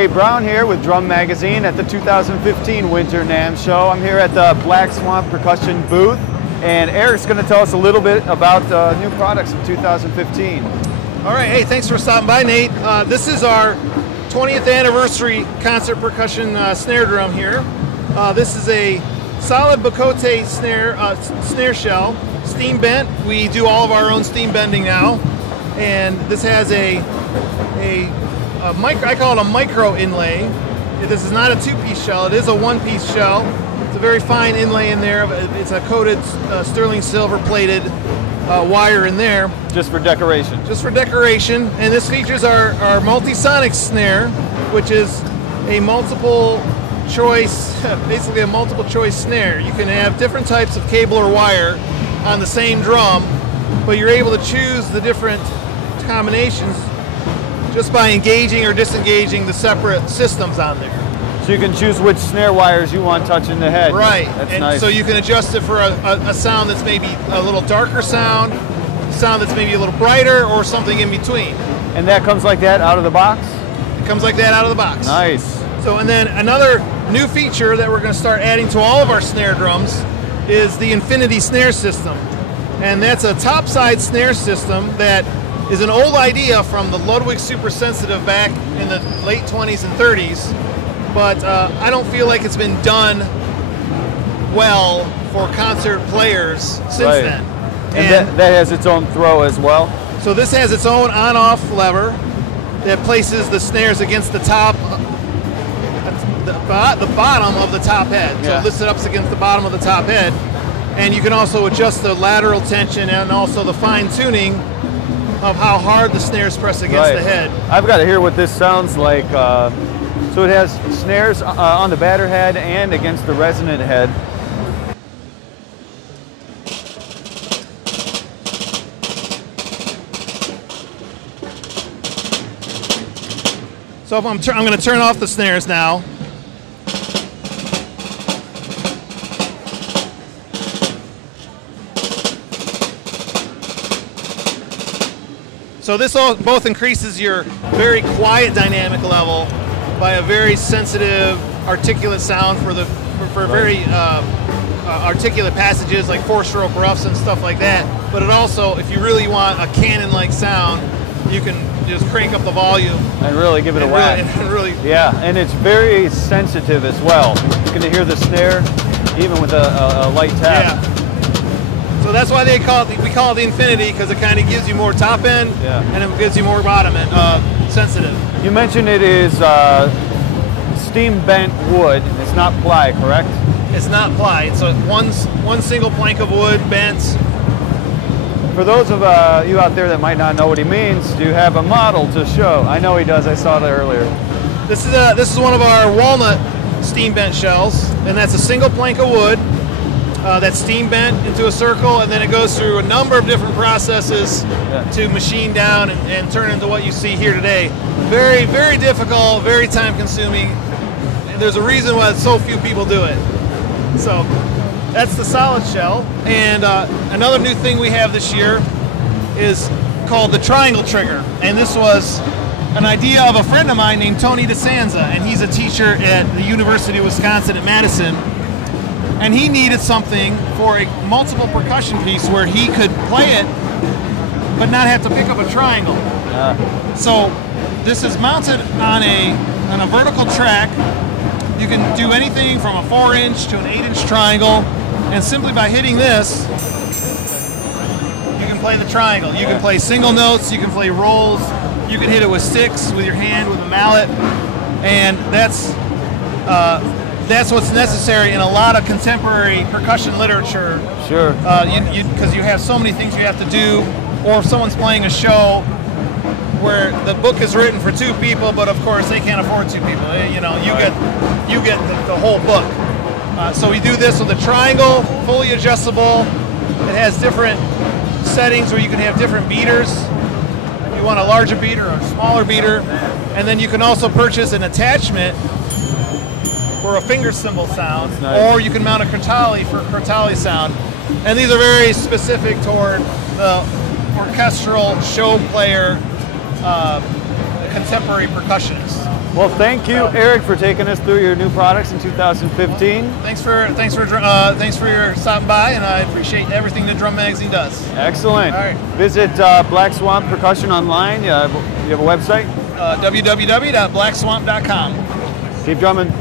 Nate Brown here with Drum Magazine at the 2015 Winter NAMM show. I'm here at the Black Swamp Percussion booth, and Eric's going to tell us a little bit about new products of 2015. All right, hey, thanks for stopping by, Nate. This is our 20th anniversary concert percussion snare drum here. This is a solid Bocote snare shell, steam bent. We do all of our own steam bending now, and this has a micro, I call it a micro inlay. This is not a two-piece shell, it is a one-piece shell. It's a very fine inlay in there. It's a coated sterling silver plated wire in there. Just for decoration. Just for decoration. And this features our multisonic snare, which is a multiple choice, basically a multiple choice snare. You can have different types of cable or wire on the same drum, but you're able to choose the different combinations just by engaging or disengaging the separate systems on there. So you can choose which snare wires you want touching the head. Right. That's and nice. so you can adjust it for a sound that's maybe a little darker sound that's maybe a little brighter, or something in between. And that comes like that out of the box? It comes like that out of the box. Nice. So, and then another new feature that we're going to start adding to all of our snare drums is the Infinity snare system. And that's a topside snare system that is an old idea from the Ludwig Super Sensitive back in the late 20s and 30s, but I don't feel like it's been done well for concert players since then. And that has its own throw as well? So this has its own on-off lever that places the snares against the top, the bottom of the top head. So it lifts it up against the bottom of the top head. And you can also adjust the lateral tension and also the fine-tuning of how hard the snares press against the head. I've got to hear what this sounds like. So it has snares on the batter head and against the resonant head. So if I'm going to turn off the snares now. So this both increases your very quiet dynamic level by a very sensitive, articulate sound for very articulate passages like four-stroke roughs and stuff like that. But it also, if you really want a cannon-like sound, you can just crank up the volume and really give it a whack. Yeah, and it's very sensitive as well. You can hear the snare even with a light tap. Yeah. So that's why we call it the Infinity, because it kind of gives you more top end and it gives you more bottom end sensitive. You mentioned it is steam bent wood. It's not ply, correct? It's not ply. It's one single plank of wood bent. For those of you out there that might not know what he means, do you have a model to show? I know he does. I saw that earlier. This is one of our Walnut steam bent shells, and that's a single plank of wood. That's steam bent into a circle, and then it goes through a number of different processes to machine down and turn into what you see here today. Very, very difficult, very time consuming, and there's a reason why so few people do it. So that's the solid shell. And another new thing we have this year is called the triangle trigger, and this was an idea of a friend of mine named Tony DeSanza, and he's a teacher at the University of Wisconsin at Madison. And he needed something for a multiple percussion piece where he could play it but not have to pick up a triangle. So this is mounted on a vertical track. You can do anything from a 4-inch to an 8-inch triangle, and simply by hitting this, you can play the triangle. You can play single notes, you can play rolls, you can hit it with sticks, with your hand, with a mallet, and that's what's necessary in a lot of contemporary percussion literature. Sure. Because you have so many things you have to do, or if someone's playing a show where the book is written for 2 people, but of course they can't afford 2 people. You know, you get the whole book. So we do this with a triangle, fully adjustable. It has different settings where you can have different beaters. If you want a larger beater or a smaller beater, and then you can also purchase an attachment for a finger cymbal sound, or you can mount a crotale for crotale sound. And these are very specific toward the orchestral show player, contemporary percussionists. Well, thank you, Eric, for taking us through your new products in 2015. Thanks for your stopping by, and I appreciate everything that Drum Magazine does. Excellent. All right. Visit Black Swamp Percussion online. You have a website? www.blackswamp.com. Keep drumming.